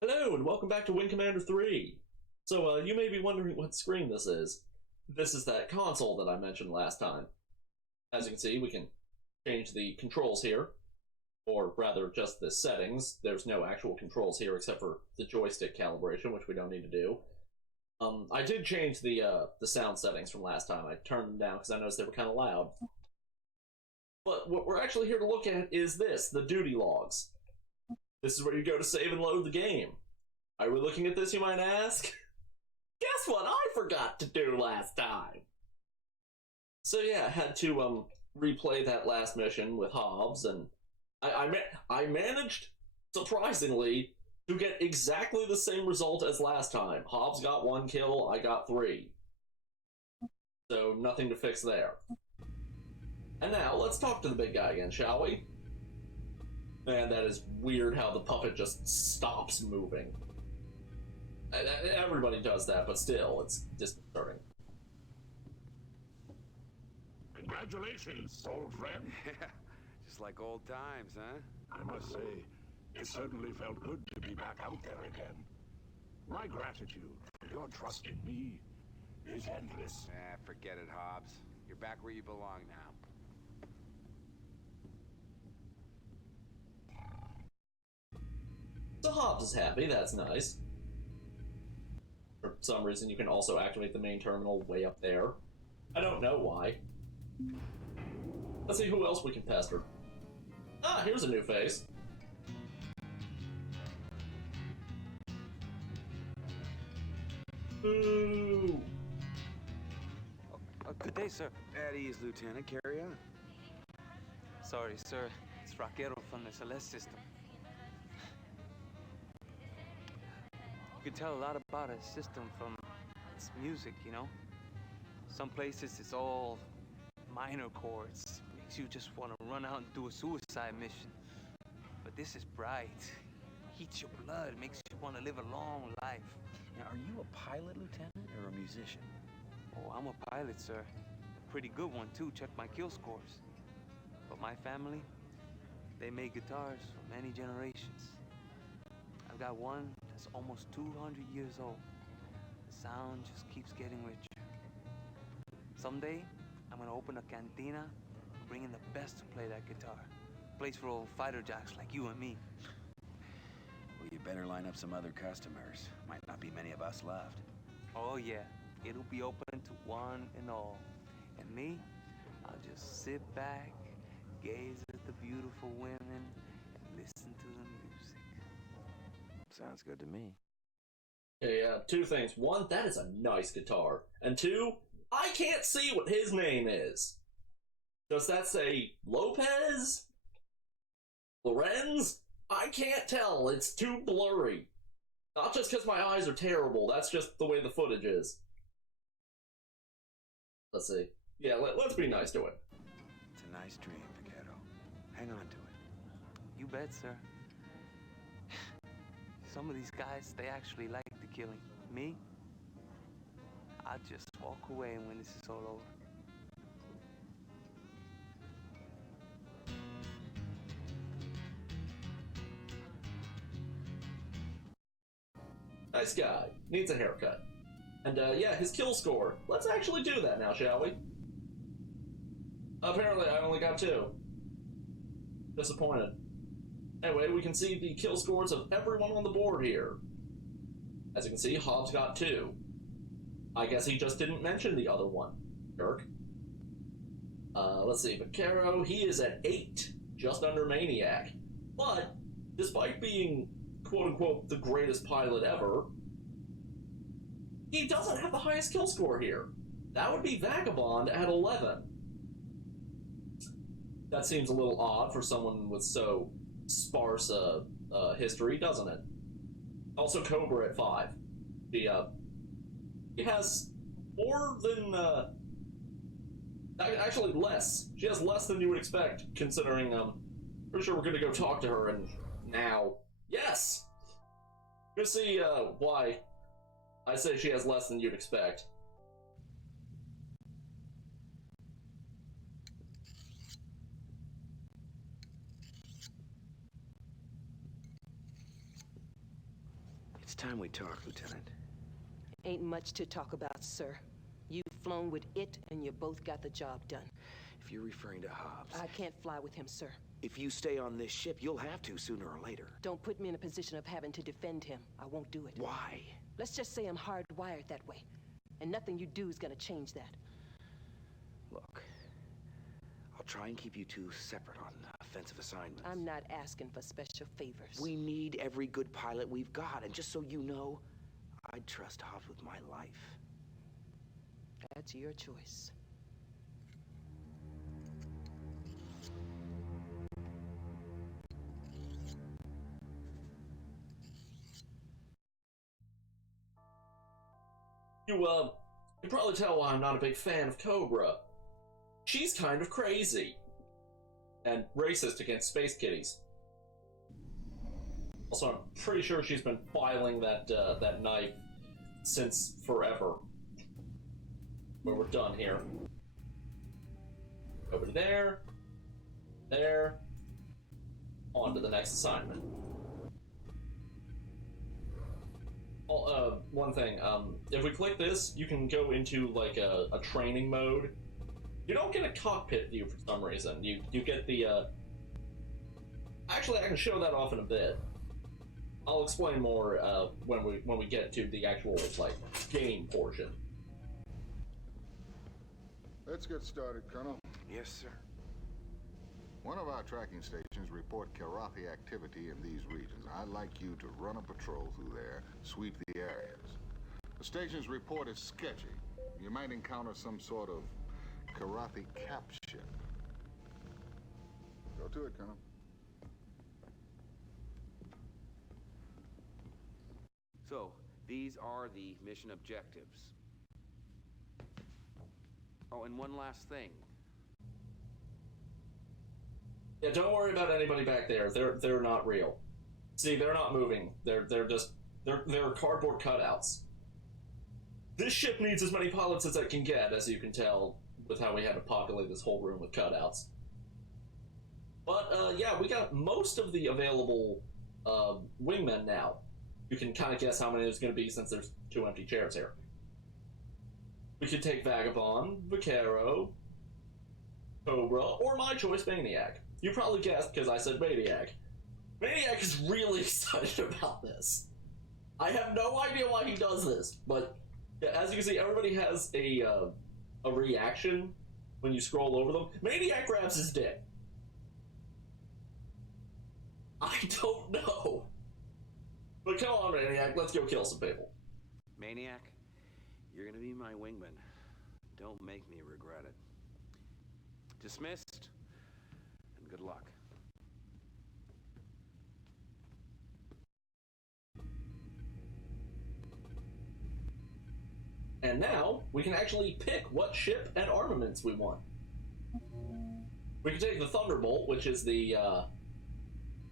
Hello, and welcome back to Wing Commander 3. So, you may be wondering what screen this is. This is that console that I mentioned last time. As you can see, we can change the controls here, or rather, just the settings. There's no actual controls here except for the joystick calibration, which we don't need to do. I did change the sound settings from last time. I turned them down because I noticed they were kind of loud. But what we're actually here to look at is this, the duty logs. This is where you go to save and load the game. Are we looking at this, you might ask? Guess what I forgot to do last time? So yeah, I had to replay that last mission with Hobbs, and I managed, surprisingly, to get exactly the same result as last time. Hobbs got 1 kill, I got 3. So nothing to fix there. And now, let's talk to the big guy again, shall we? Man, that is weird how the puppet just stops moving. Everybody does that, but still, it's disconcerting. Congratulations, old friend. Yeah, just like old times, huh? I must say, it certainly felt good to be back out there again. My gratitude for your trust in me is endless. Forget it, Hobbs. You're back where you belong now. So Hobbs is happy, that's nice. For some reason, you can also activate the main terminal way up there. I don't know why. Let's see who else we can pester. Ah, here's a new face. Boo! Good day, sir. At ease, Lieutenant. Carry on. Sorry, sir. It's Raquero from the Celeste system. You can tell a lot about a system from its music, you know? Some places it's all minor chords. Makes you just want to run out and do a suicide mission. But this is bright. Heats your blood, makes you want to live a long life. Now, are you a pilot, Lieutenant, or a musician? Oh, I'm a pilot, sir. A pretty good one, too. Check my kill scores. But my family, they made guitars for many generations. I've got one that's almost 200 years old. The sound just keeps getting richer. Someday, I'm gonna open a cantina, bring in the best to play that guitar. Place for old fighter jacks like you and me. Well, you better line up some other customers. Might not be many of us left. Oh yeah, it'll be open to one and all. And me, I'll just sit back, gaze at the beautiful women, and listen to the music. Sounds good to me. Okay, two things. One, that is a nice guitar. And two, I can't see what his name is. Does that say Lopez? Lorenz? I can't tell. It's too blurry. Not just because my eyes are terrible. That's just the way the footage is. Let's see. Yeah, let's be nice to him. It's a nice dream, Vaquero. Hang on to it. You bet, sir. Some of these guys, they actually like the killing. Me? I just walk away when this is all over. Nice guy. Needs a haircut. And, yeah, his kill score. Let's actually do that now, shall we? Apparently, I only got 2. Disappointed. Anyway, we can see the kill scores of everyone on the board here. As you can see, Hobbs got 2. I guess he just didn't mention the other one. Jerk. Let's see, Vaquero, he is at 8. Just under Maniac. But, despite being quote-unquote the greatest pilot ever, he doesn't have the highest kill score here. That would be Vagabond at 11. That seems a little odd for someone with so sparse history, doesn't it? Also Cobra at 5. He has more than, actually less. She has less than you would expect, considering, pretty sure we're gonna go talk to her and now. Yes! You'll see, why I say she has less than you'd expect. It's time we talk, Lieutenant. Ain't much to talk about, sir. You've flown with it, and you both got the job done. If you're referring to Hobbs... I can't fly with him, sir. If you stay on this ship, you'll have to sooner or later. Don't put me in a position of having to defend him. I won't do it. Why? Let's just say I'm hardwired that way. And nothing you do is gonna change that. Look, I'll try and keep you two separate on offensive assignments. I'm not asking for special favors. We need every good pilot we've got, and just so you know, I'd trust Hobbs with my life. That's your choice. You probably tell why I'm not a big fan of Cobra. She's kind of crazy. And racist against space kitties. Also, I'm pretty sure she's been filing that knife since forever. When we're done here. Over to there. There. On to the next assignment. One thing, if we click this, you can go into, like, a training mode. You don't get a cockpit view for some reason. You get the, Actually, I can show that off in a bit. I'll explain more, when we get to the actual, like, game portion. Let's get started, Colonel. Yes, sir. One of our tracking stations report Karathi activity in these regions. I'd like you to run a patrol through there, sweep the areas. The station's report is sketchy. You might encounter some sort of Karathi cap ship. Go to it, Colonel. So, these are the mission objectives. Oh, and one last thing. Yeah, don't worry about anybody back there. They're not real. See, they're not moving. They're cardboard cutouts. This ship needs as many pilots as it can get, as you can tell with how we had to populate this whole room with cutouts. But yeah, we got most of the available wingmen now. You can kind of guess how many there's going to be since there's 2 empty chairs here. We could take Vagabond, Vaquero, Cobra, or my choice, Maniac. You probably guessed because I said Maniac. Maniac is really excited about this. I have no idea why he does this, but as you can see, everybody has a reaction when you scroll over them. Maniac grabs his dick. I don't know. But come on, Maniac, let's go kill some people. Maniac, you're gonna be my wingman. Don't make me regret it. Dismissed, and good luck. And now, we can actually pick what ship and armaments we want. We can take the Thunderbolt, which is the,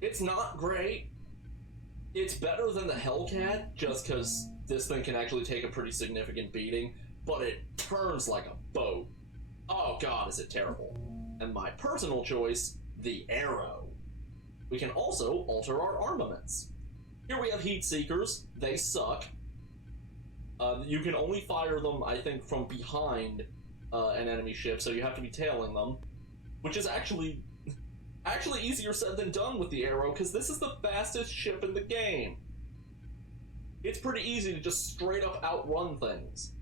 it's not great. It's better than the Hellcat, just because this thing can actually take a pretty significant beating, but it turns like a boat. Oh god, is it terrible. And my personal choice, the Arrow. We can also alter our armaments. Here we have Heat Seekers. They suck. You can only fire them, I think, from behind an enemy ship, so you have to be tailing them, which is actually easier said than done with the Arrow, because this is the fastest ship in the game. It's pretty easy to just straight up outrun things.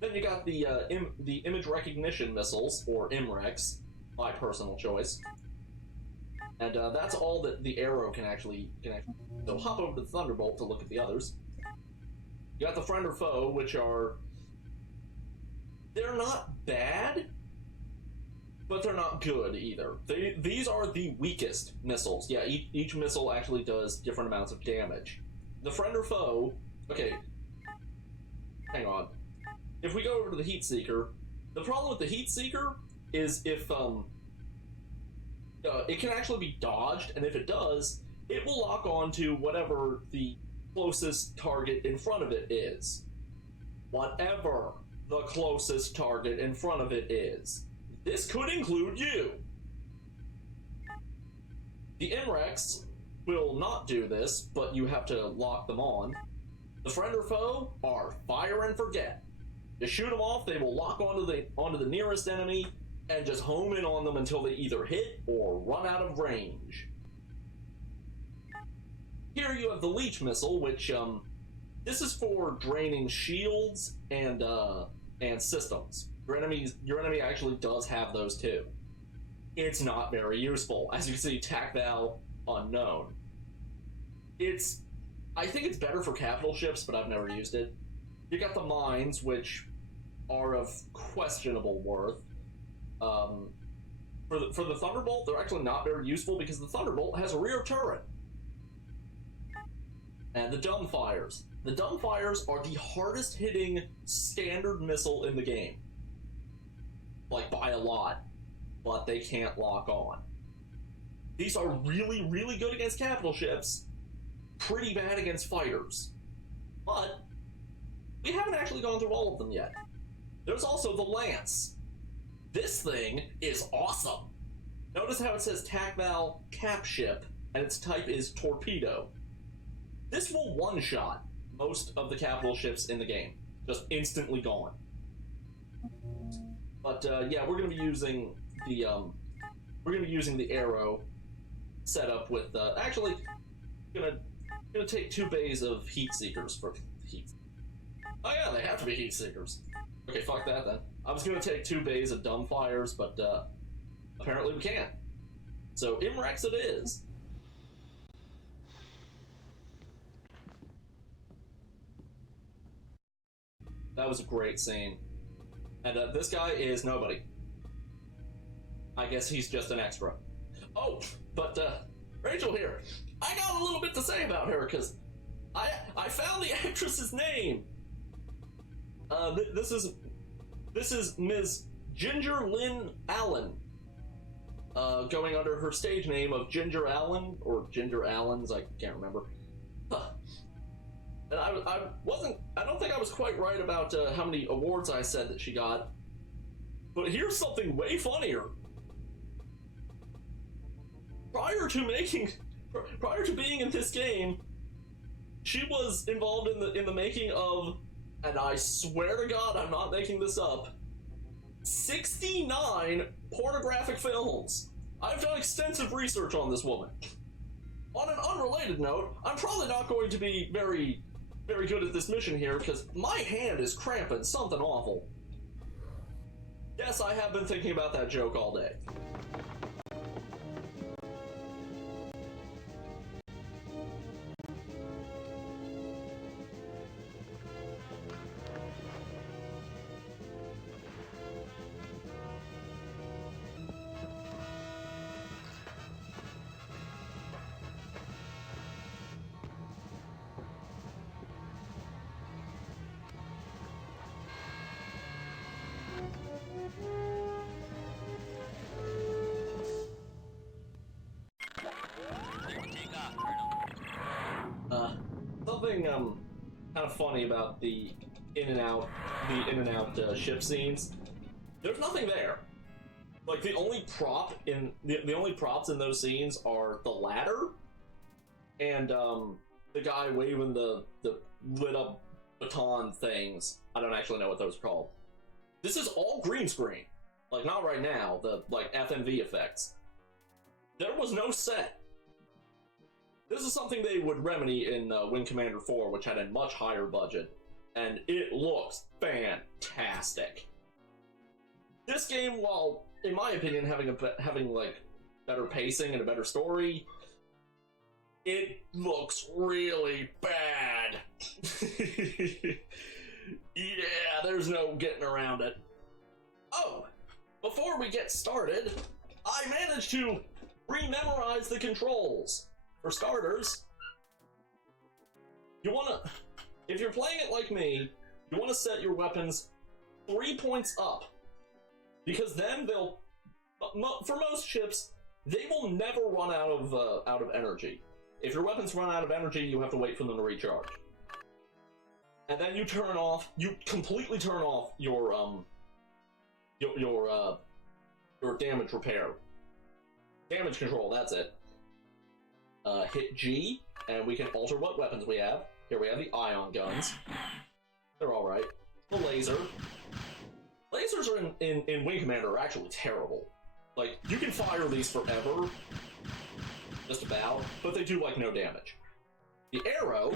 Then you got the image recognition missiles, or IMREX, my personal choice. And that's all that the Arrow can actually. So hop over to the Thunderbolt to look at the others. You got the Friend or Foe, which are... They're not bad, but they're not good either. These are the weakest missiles. Yeah, each missile actually does different amounts of damage. The Friend or Foe... Okay. Hang on. If we go over to the Heat Seeker, the problem with the Heat Seeker is if, it can actually be dodged, and if it does, it will lock on to whatever the closest target in front of it is. Whatever the closest target in front of it is. This could include you. The IMREX will not do this, but you have to lock them on. The friend or foe are fire and forget. You shoot them off, they will lock onto the nearest enemy and just home in on them until they either hit or run out of range. Here you have the leech missile, which this is for draining shields and systems. Your enemy actually does have those too. It's not very useful. As you can see, tac val unknown. I think it's better for capital ships, but I've never used it. You got the mines, which are of questionable worth. For the Thunderbolt, they're actually not very useful because the Thunderbolt has a rear turret. And the dumbfires. The dumbfires are the hardest hitting standard missile in the game. Like, by a lot. But they can't lock on. These are really, really good against capital ships. Pretty bad against fighters. But we haven't actually gone through all of them yet. There's also the Lance. This thing is awesome. Notice how it says tac val cap ship, and its type is torpedo. This will one-shot most of the capital ships in the game. Just instantly gone. But yeah, we're gonna be using the arrow setup with actually gonna take 2 bays of heat seekers for heat. Oh yeah, they have to be heat seekers. Okay, fuck that then. I was gonna take 2 bays of dumbfires, but apparently we can't. So Imrex it is. That was a great scene. And this guy is nobody. I guess he's just an extra. Oh, but Rachel here. I got a little bit to say about her, because I found the actress's name. This is Ms. Ginger Lynn Allen. Going under her stage name of Ginger Allen, or Ginger Allens, I can't remember. And I don't think I was quite right about how many awards I said that she got. But here's something way funnier. Prior to being in this game, she was involved in the making of, and I swear to God I'm not making this up, 69 pornographic films. I've done extensive research on this woman. On an unrelated note, I'm probably not going to be very good at this mission here because my hand is cramping something awful. Yes, I have been thinking about that joke all day. Something kind of funny about the in and out ship scenes. There's nothing there. Like the only props in those scenes are the ladder and the guy waving the lit up baton things. I don't actually know what those are called. This is all green screen. Like not right now. The like FMV effects. There was no set. This is something they would remedy in Wing Commander 4, which had a much higher budget, and it looks fantastic. This game, while in my opinion having like better pacing and a better story, it looks really bad. Yeah, there's no getting around it. Oh, before we get started, I managed to rememorize the controls. For starters, if you're playing it like me, you want to set your weapons 3 points up. Because then for most ships, they will never run out of energy. If your weapons run out of energy, you have to wait for them to recharge. And then you completely turn off your damage repair. Damage control, that's it. hit G, and we can alter what weapons we have. Here we have the ion guns. They're alright. The laser. Lasers are in Wing Commander are actually terrible. Like, you can fire these forever, just about, but they do, like, no damage. The arrow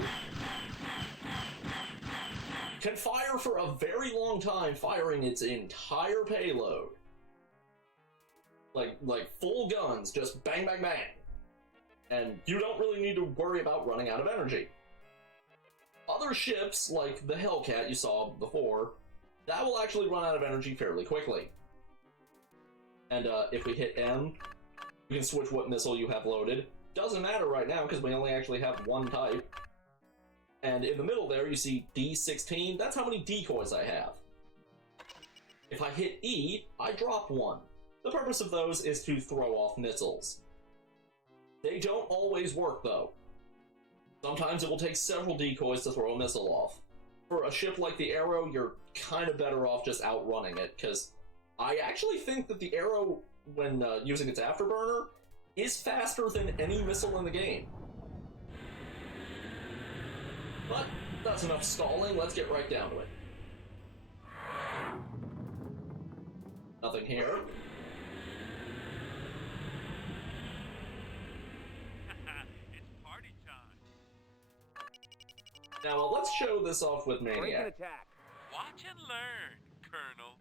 can fire for a very long time, firing its entire payload. Like full guns, just bang, bang, bang. And you don't really need to worry about running out of energy. Other ships, like the Hellcat you saw before, that will actually run out of energy fairly quickly. And if we hit M, you can switch what missile you have loaded. Doesn't matter right now, because we only actually have one type. And in the middle there, you see D16. That's how many decoys I have. If I hit E, I drop one. The purpose of those is to throw off missiles. They don't always work, though. Sometimes it will take several decoys to throw a missile off. For a ship like the Arrow, you're kind of better off just outrunning it, because I actually think that the Arrow, when using its afterburner, is faster than any missile in the game. But that's enough stalling, let's get right down to it. Nothing here. It's party time. Now let's show this off with Break an Maniac. attack. Watch and learn, Colonel.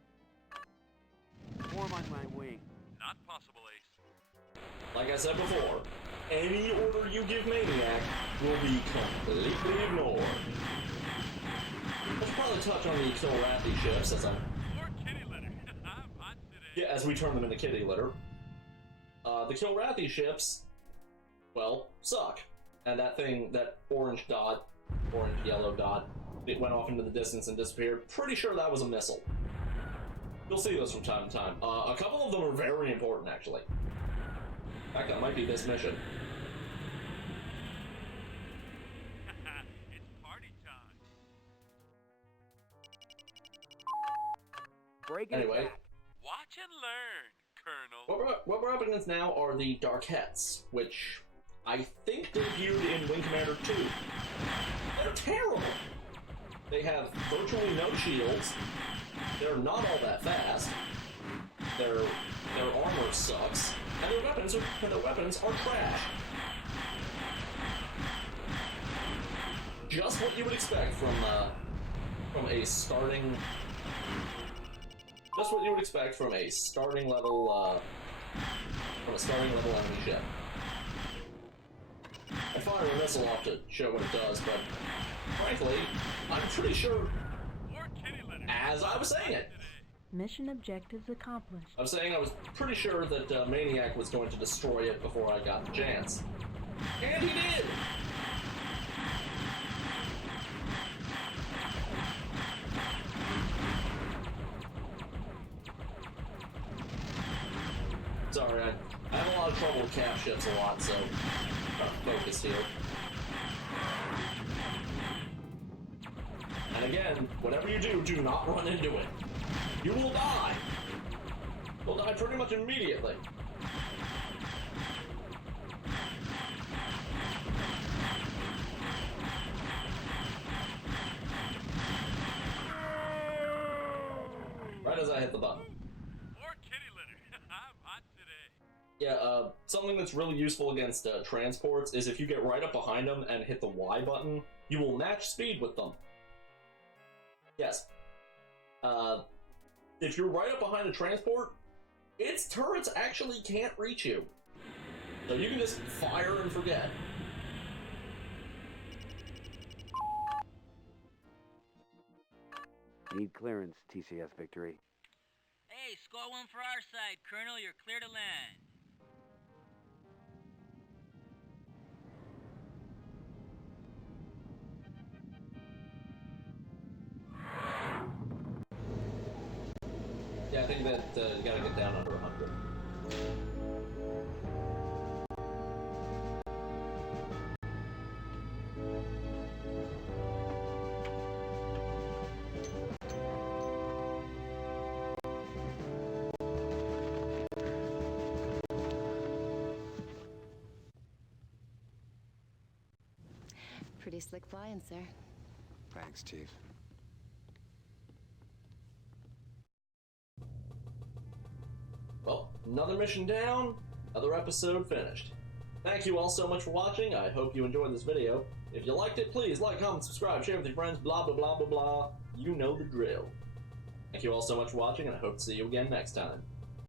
Form on my wing. Not possible, Ace. Like I said before, any order you give Maniac will be completely ignored. Let's probably touch on the Kilrathi ships as I'm... More kitty litter. I'm hot today. Yeah, as we turn them into kitty litter. The Kilrathi ships, well, suck. And that thing, that orange-yellow dot, it went off into the distance and disappeared. Pretty sure that was a missile. You'll see those from time to time. A couple of them are very important, actually. In fact, that might be this mission. It's party time. Break an Anyway, attack. Watch and learn, Colonel. what we're up against now are the Darkettes, which I think debuted in Wing Commander 2. They're terrible! They have virtually no shields, they're not all that fast, their armor sucks, and their weapons are trash. Just what you would expect from a starting... Just what you would expect from a starting level, enemy ship. I fire a missile off to show what it does, but frankly, I'm pretty sure, More kitty litter. as I was saying it, Mission objectives accomplished. I was pretty sure that Maniac was going to destroy it before I got the chance. And he did! Sorry, I have a lot of trouble with cap ships a lot, so I'm trying to focus here. And again, whatever you do, do not run into it. You will die! You'll die pretty much immediately. Right as I hit the button. More kitty litter. I'm hot today. Yeah, something that's really useful against transports is if you get right up behind them and hit the Y button, you will match speed with them. Yes. If you're right up behind a transport, its turrets actually can't reach you. So you can just fire and forget. Need clearance, TCS victory. Hey, score one for our side, Colonel. You're clear to land. Yeah, I think that you gotta get down under 100. Pretty slick flying, sir. Thanks, Chief. Well, another mission down, another episode finished. Thank you all so much for watching. I hope you enjoyed this video. If you liked it, please like, comment, subscribe, share with your friends, blah, blah, blah, blah, blah. You know the drill. Thank you all so much for watching, and I hope to see you again next time.